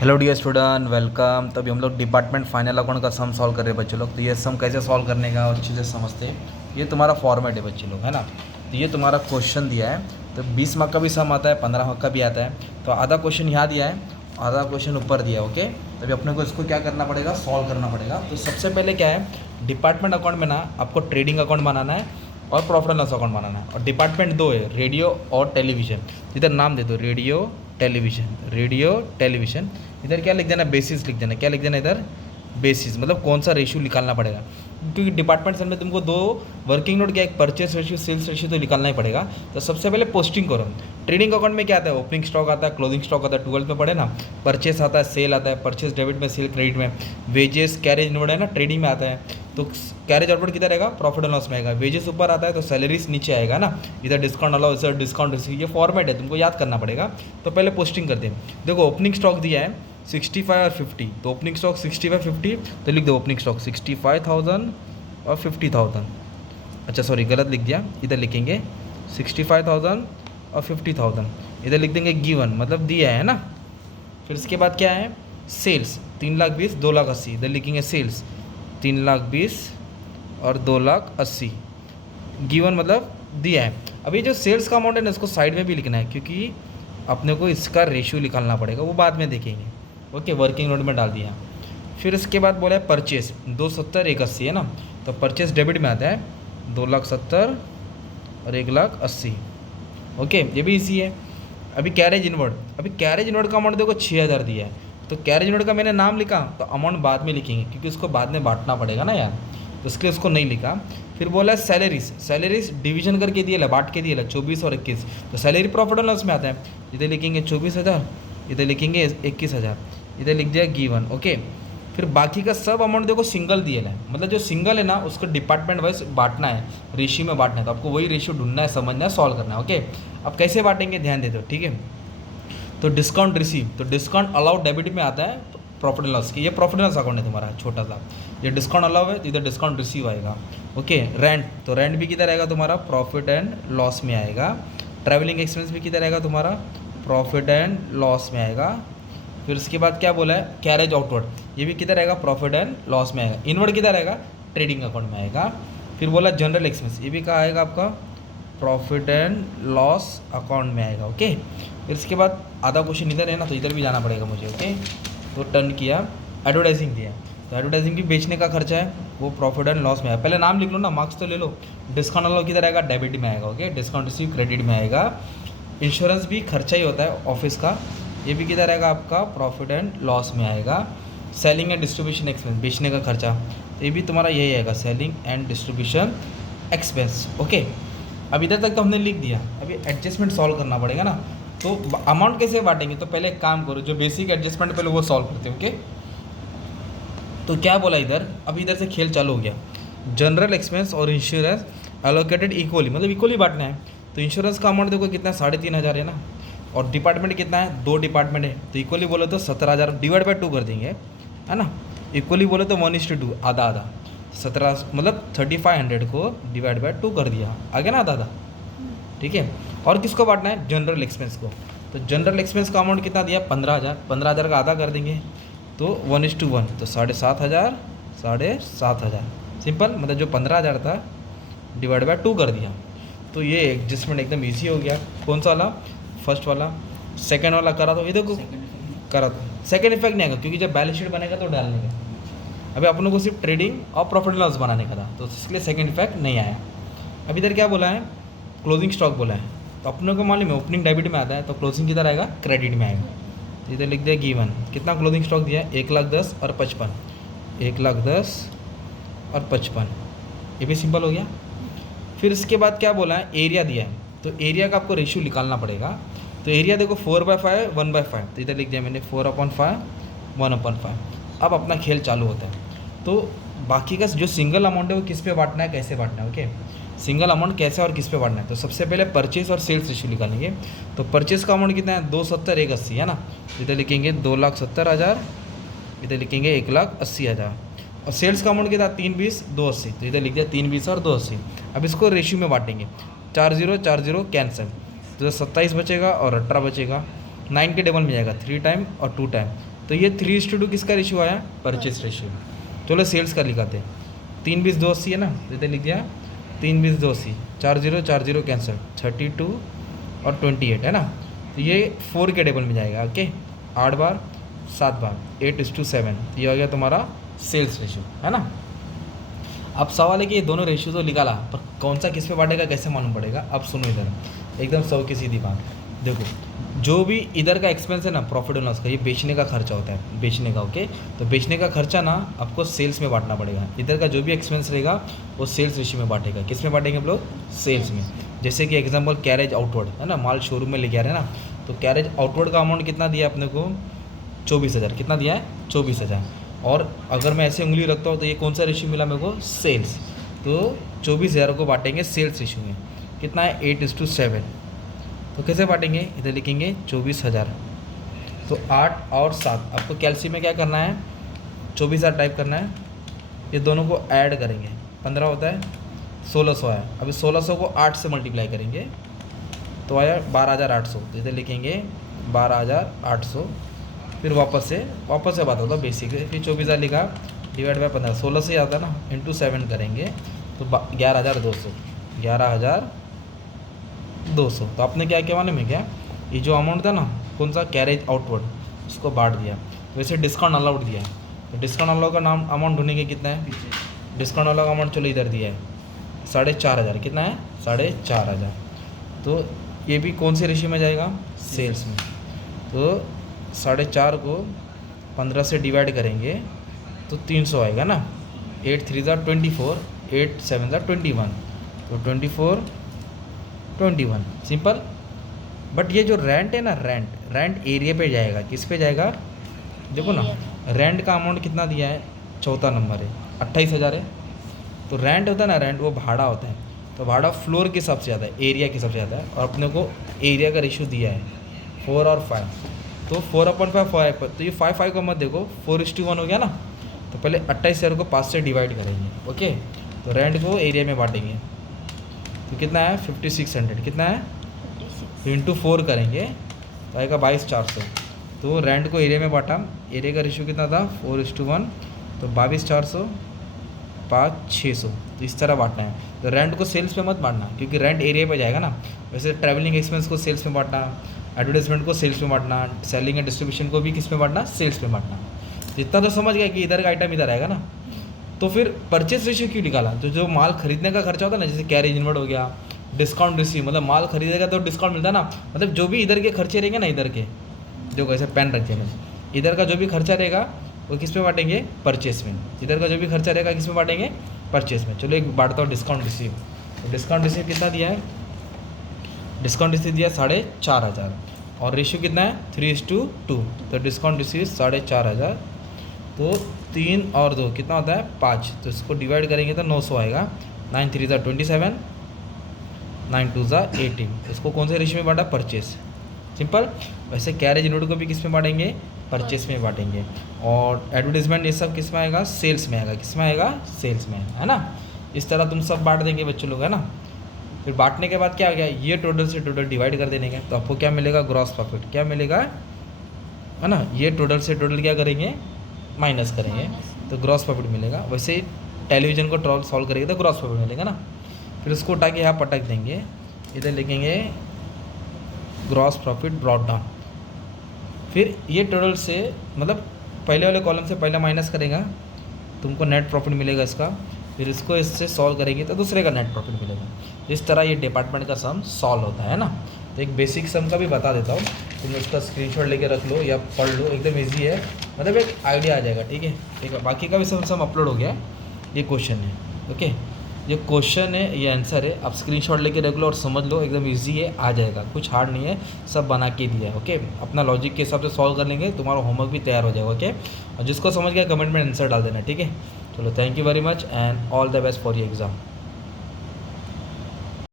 Hello dear student, welcome. तो अभी हम लोग डिपार्टमेंट फाइनल अकाउंट का सम सॉल्व कर रहे हैं बच्चे लोग। तो ये सम कैसे सॉल्व करने का और अच्छे से समझते हैं। ये तुम्हारा फॉर्मेट है बच्चे लोग, है ना। तो ये तुम्हारा क्वेश्चन दिया है, तो 20 मार्क का भी सम आता है, 15 मार्क का भी आता है। तो आधा क्वेश्चन यहाँ दिया है, आधा क्वेश्चन ऊपर दिया है। ओके, तो अभी अपने को इसको क्या करना पड़ेगा, सॉल्व करना पड़ेगा। तो सबसे पहले क्या है, डिपार्टमेंट अकाउंट में ना आपको ट्रेडिंग अकाउंट बनाना है और प्रॉफिट एंड लॉस अकाउंट बनाना है। और डिपार्टमेंट दो है, रेडियो और टेलीविज़न। इधर नाम दे दो, रेडियो टेलीविज़न, रेडियो टेलीविज़न। इधर क्या लिख देना, बेसिस लिख देना। क्या लिख देना इधर, बेसिस, मतलब कौन सा रेशियो निकालना पड़ेगा। क्योंकि डिपार्टमेंट सेल में तुमको दो वर्किंग नोट क्या, एक परचेस रेशियो, सेल्स रेशियो तो निकालना ही पड़ेगा। तो सबसे पहले पोस्टिंग करो। ट्रेडिंग अकाउंट में क्या आता है, ओपनिंग स्टॉक आता है, क्लोजिंग स्टॉक आता है, 12th में पढ़े ना। परचेस आता है, सेल आता है, परचेस डेबिट में, सेल क्रेडिट में। वेजेस कैरेज इनवर्ड है ना, ट्रेडिंग में आता है। तो कैरेज आउटवर्ड किधर आएगा, प्रॉफिट एंड लॉस में आएगा। वेजेस ऊपर आता है तो सैलरीज नीचे आएगा ना। इधर डिस्काउंट अलाउ, इधर डिस्काउंट रिसीव। ये फॉर्मेट है, तुमको याद करना पड़ेगा। तो पहले पोस्टिंग करते हैं। देखो ओपनिंग स्टॉक दिया है 65 और 50, तो ओपनिंग स्टॉक 65 50, तो लिख दो ओपनिंग स्टॉक 65,000 और 50,000। अच्छा सॉरी, गलत लिख दिया, इधर लिखेंगे 65,000 और 50,000। इधर लिख देंगे गिवन, मतलब दिया है ना। फिर इसके बाद क्या है, सेल्स 3,20,000 2,80,000। इधर लिखेंगे सेल्स 3,20,000 और 2,80,000। गिवन मतलब दिया है। अभी जो सेल्स का अमाउंट है ना, इसको साइड में भी लिखना है, क्योंकि अपने को इसका रेशियो निकालना पड़ेगा, वो बाद में देखेंगे। ओके, वर्किंग नोट में डाल दिया। फिर इसके बाद बोला है परचेस 270 180 है ना। तो परचेस डेबिट में आता है 2,70,000 और 1,80,000। ओके, ये भी इजी है। अभी कैरेज इनवर्ड, अभी कैरेज इनवर्ड का अमाउंट देखो 6,000 दिया है। तो कैरेज इनवर्ड का मैंने नाम लिखा, तो अमाउंट बाद में लिखेंगे, क्योंकि उसको बाद में बांटना पड़ेगा ना यार, तो इसलिए उसको नहीं लिखा। फिर बोला है सैलरीज, सैलरीज डिवीजन करके दिए ला, बांट के दिए ला 24 और 21। तो सैलरी प्रॉफिट एंड लॉस में आता है। इधर लिखेंगे 24,000, इधर लिखेंगे 21,000, इधर लिख दिया गिवन। ओके, फिर बाकी का सब अमाउंट देखो सिंगल दिए है, मतलब जो सिंगल है ना उसको डिपार्टमेंट वाइज बांटना है, रेशियो में बांटना है। तो आपको वही रेशियो ढूंढना है, समझना है, सॉल्व करना है। ओके, अब कैसे बांटेंगे ध्यान दे दो, ठीक है। तो डिस्काउंट रिसीव, तो डिस्काउंट अलाउड डेबिट में आता है प्रॉफिट एंड लॉस की। ये प्रॉफिट एंड लॉस अकाउंट है तुम्हारा छोटा सा। ये डिस्काउंट अलाउ है तो इधर डिस्काउंट रिसीव आएगा। ओके, रेंट, तो रेंट भी किधर आएगा तुम्हारा, प्रॉफिट एंड लॉस में आएगा। ट्रैवलिंग एक्सपेंस भी किधर आएगा तुम्हारा, प्रॉफिट एंड लॉस में आएगा। फिर उसके बाद क्या बोला है, कैरेज आउटवर्ड, ये भी किधर आएगा, प्रॉफिट एंड लॉस में आएगा। इनवर्ड किधर आएगा, ट्रेडिंग अकाउंट में आएगा। फिर बोला जनरल एक्सपेंस, ये भी कहाँ आएगा आपका, प्रॉफिट एंड लॉस अकाउंट में आएगा। ओके, फिर इसके बाद आधा क्वेश्चन इधर है ना, तो इधर भी जाना पड़ेगा मुझे। ओके, तो टर्न किया, एडवर्टाइजिंग दिया, तो एडवर्टाइजिंग भी बेचने का खर्चा है, वो प्रॉफिट एंड लॉस में है। पहले नाम लिख लो ना, मार्क्स तो ले लो। डिस्काउंट अलाउ किधर आएगा, डेबिट में आएगा। ओके, डिस्काउंट रिसीव क्रेडिट में आएगा। इंश्योरेंस भी खर्चा ही होता है ऑफिस का, ये भी किधर आएगा आपका, प्रॉफिट एंड लॉस में आएगा। सेलिंग एंड डिस्ट्रीब्यूशन एक्सपेंस, बेचने का खर्चा, ये भी तुम्हारा यही आएगा, selling and distribution expense. Okay, अब इधर तक तो हमने लिख दिया, अभी एडजस्टमेंट सॉल्व करना पड़ेगा ना। तो अमाउंट कैसे बांटेंगे, तो पहले एक काम करो, जो बेसिक एडजस्टमेंट पहले वो सॉल्व करते हैं। ओके, तो क्या बोला इधर, अब इधर से खेल चालू हो गया। जनरल एक्सपेंस और इंश्योरेंस एलोकेटेड इक्वली, मतलब इक्वली बांटना है। तो इंश्योरेंस का अमाउंट देखो कितना, 3,500 है ना। और डिपार्टमेंट कितना है, 2 डिपार्टमेंट है, तो इक्वली बोले तो 17,000 डिवाइड बाई 2 कर देंगे, है ना। इक्वली बोले तो 1:2, आधा आधा। 17 मतलब 3,500 को डिवाइड बाई 2 कर दिया, आगे ना आधा आधा, ठीक है। और किसको बांटना है, जनरल एक्सपेंस को। तो जनरल एक्सपेंस का अमाउंट कितना दिया, 15,000, 15,000 का आधा कर देंगे, तो 1:1, तो 7,500, 7,500 सिंपल, मतलब जो 15,000 था डिवाइड बाय 2 कर दिया। तो ये एडजस्टमेंट एकदम इजी हो गया। कौन सा वाला, फर्स्ट वाला। सेकंड वाला करा तो ये देखो, करा तो सेकंड इफेक्ट नहीं आएगा, क्योंकि जब बैलेंस शीट बनेगा तो डालने का। अभी अपन को सिर्फ ट्रेडिंग और प्रॉफिट एंड लॉस बनाने का था, तो इसलिए सेकंड इफेक्ट नहीं आया। अब इधर क्या बोला है, क्लोजिंग स्टॉक बोला है। तो अपनों को मालूम है ओपनिंग डेबिट में आता है, तो क्लोजिंग किधर आएगा, क्रेडिट में आएगा। तो इधर लिख दिया गिवन, कितना क्लोजिंग स्टॉक दिया है, 1,10,000 और 55, 1,10,000 और 55, ये भी सिंपल हो गया। फिर इसके बाद क्या बोला है, एरिया दिया है, तो एरिया का आपको रेशियो निकालना पड़ेगा। तो एरिया देखो 4/5 1/5, तो इधर लिख दिया मैंने 4/5 1/5। अब अपना खेल चालू होता है। तो बाकी का जो सिंगल अमाउंट है वो किस पे बांटना है, कैसे बांटना है। ओके, सिंगल अमाउंट कैसे और किस पे बांटना है, तो सबसे पहले परचेज और सेल्स रेशियो निकालेंगे। तो परचेज का अमाउंट कितना है, 270 180 है ना। इधर लिखेंगे 2,70,000, इधर लिखेंगे 1,80,000। और सेल्स का अमाउंट कितना, 320 280, तो इधर लिख दिया 320 और 280। अब इसको रेशियो में बांटेंगे, 40 40 कैंसिल, तो 27 बचेगा और 18 बचेगा। 9 के डबल में जाएगा, 3 टाइम और 2 टाइम, तो ये 3:2 किसका रेशियो आया? Purchase ratio. चलो सेल्स का लिखाते हैं। 3 20 280 है ना, तो इधर लिख दिया 3 20 280, 40 कैंसिल, 32 और 28 है ना। तो ये 4 के टेबल में जाएगा। ओके, 8 बार 7 बार 8:7, ये हो गया तुम्हारा सेल्स रेशियो है ना। अब सवाल है कि ये दोनों रेशियो तो निकाला, पर कौन सा किस पे बांटेगा कैसे मालूम पड़ेगा? अब सुनो इधर एकदम सौ की सीधी बात। देखो, जो भी इधर का एक्सपेंस है ना प्रॉफिट एंड लॉस का, ये बेचने का खर्चा होता है, बेचने का। ओके, तो बेचने का खर्चा ना आपको सेल्स में बांटना पड़ेगा। इधर का जो भी एक्सपेंस रहेगा वो सेल्स रेशियो में बांटेगा। किस में बांटेंगे हम लोग? सेल्स में। जैसे कि एग्जाम्पल कैरेज आउटवर्ड है ना, माल शोरूम में लेके आ रहे हैं ना, तो कैरेज आउटवर्ड का अमाउंट कितना दिया अपने को? 24,000। कितना दिया है? 24,000। और अगर मैं ऐसे उंगली रखता हूँ तो ये कौन सा रेशियो मिला मेरे को? सेल्स। तो 24,000 को बांटेंगे सेल्स रेशियो में। कितना है? 8:7। तो कैसे बांटेंगे? इधर लिखेंगे 24,000, तो 8 और 7। आपको कैल्शियम में क्या करना है? 24,000 टाइप करना है, ये दोनों को ऐड करेंगे, 15 होता है, 1600 है। अभी 1600 को 8 से मल्टीप्लाई करेंगे तो आया 12,800। तो इधर लिखेंगे 12,800। फिर वापस से बात होता है बेसिक। फिर 24,000 लिखा, डिवाइड बाय 15, 16 से आता है ना, इंटू 7 करेंगे तो 11,200, 11,200। तो आपने क्या किया मालूम है क्या? ये जो अमाउंट था ना, कौन सा? कैरेज आउटवर्ड, उसको बांट दिया। वैसे डिस्काउंट अलाउड दिया है, तो डिस्काउंट अलाउड का नाम अमाउंट ढूंढेंगे कितना है? डिस्काउंट अलाउड का अमाउंट चलो इधर दिया है 4,500। कितना है? 4,500। तो ये भी कौन से रेशियो में जाएगा? सेल्स में। तो 4,500 को 15 से डिवाइड करेंगे तो 300 आएगा ना। 8 3 24, 8 7 21, तो 24 21 सिंपल। बट ये जो रेंट है ना, रेंट एरिया पे जाएगा। किस पे जाएगा? देखो ना, रेंट का अमाउंट कितना दिया है? चौथा नंबर है, 28,000 है। तो रेंट होता है ना, रेंट वो भाड़ा होता है। तो भाड़ा फ्लोर के हिसाब से ज़्यादा है, एरिया के हिसाब से ज़्यादा है। और अपने को एरिया का रेशियो दिया है 4 और 5, तो 4/5 5। तो ये 5 को मत देखो, 4:1 हो गया ना। तो पहले 28,000 को 5 से डिवाइड करेंगे। ओके, तो रेंट को एरिया में बांटेंगे तो कितना है? 5600। कितना है? इंटू 4 करेंगे तो आएगा 22,400। तो रेंट को एरिया में बांटा, एरिया का रेशियो कितना था? 4:1, तो 22,400, 5,600। तो इस तरह बांटना है। तो रेंट को सेल्स में मत बांटना, क्योंकि रेंट एरिया पे जाएगा ना। वैसे ट्रैवलिंग एक्सपेंस को सेल्स में बांटना, एडवर्टाइजमेंट को सेल्स में बांटना, सेलिंग एंड डिस्ट्रीब्यूशन को भी किस में बांटना? सेल्स में बांटना। जितना तो समझ गया कि इधर का आइटम इधर आएगा ना। तो फिर परचेस रेशियो क्यों निकाला? तो जो माल खरीदने का खर्चा होता है ना, जैसे कैरेज इनवर्ड हो गया, डिस्काउंट रिसीव, मतलब माल खरीदेगा तो डिस्काउंट मिलता है ना। मतलब जो भी इधर के खर्चे रहेंगे ना, इधर के जो कैसे पेन रखते हैं, इधर का जो भी खर्चा रहेगा वो किस में बांटेंगे? परचेस में। इधर का जो भी खर्चा रहेगा किस में बांटेंगे? परचेस में। चलो एक बांटता हूँ डिस्काउंट रिसीव। तो डिस्काउंट रिसीव कितना दिया है? डिस्काउंट रिसीव दिया 4,500 और रेशियो कितना है? 3:2। तो डिस्काउंट रिसीव 4,500, तो 3 और 2 कितना होता है? 5। तो इसको डिवाइड करेंगे तो 900 आएगा। 9 3 27, 9 2 18। इसको कौन से रेशियो में बांटा? परचेस। सिंपल। वैसे कैरेज नोट को भी किस में बांटेंगे? परचेस में बांटेंगे। और एडवर्टीजमेंट ये सब किस में आएगा? सेल्स में आएगा। किस में आएगा? सेल्स में, है ना। इस तरह तुम सब बांट देंगे बच्चों लोग, है ना। फिर बांटने के बाद क्या आ गया? ये टोटल से टोटल डिवाइड कर देने का, तो आपको क्या मिलेगा? Gross profit. क्या मिलेगा? है ना। ये टोटल से टोटल क्या करेंगे? माइनस करेंगे, तो ग्रॉस प्रॉफिट मिलेगा। वैसे ही टेलीविजन को सॉल्व करेंगे तो ग्रॉस प्रॉफिट मिलेगा ना। फिर उसको उठा के यहाँ पटक देंगे, इधर लिखेंगे ग्रॉस प्रॉफिट ब्रॉट डाउन। फिर ये टोटल से मतलब पहले वाले कॉलम से पहले माइनस करेगा, तुमको नेट प्रॉफिट मिलेगा इसका। फिर इसको इससे सॉल्व करेंगे तो दूसरे का नेट प्रॉफिट मिलेगा। इस तरह ये डिपार्टमेंट का सम सॉल्व होता है ना। तो एक बेसिक सम का भी बता देता हूँ, तुम उसका स्क्रीनशॉट लेके रख लो या पढ़ लो, एकदम इजी है, मतलब एक आइडिया आ जाएगा। ठीक है। बाकी का भी सम अपलोड हो गया। ये क्वेश्चन है, ओके, ये क्वेश्चन है, ये आंसर है। आप स्क्रीनशॉट लेके रख लो और समझ लो, एकदम इजी है, आ जाएगा, कुछ हार्ड नहीं है, सब बना के दिया है। ओके, अपना लॉजिक के हिसाब से सॉल्व कर लेंगे, तुम्हारा होमवर्क भी तैयार हो जाएगा। ओके, और जिसको समझ गया कमेंट में आंसर डाल देना। ठीक है, चलो, thank you very much and all the best for your exam.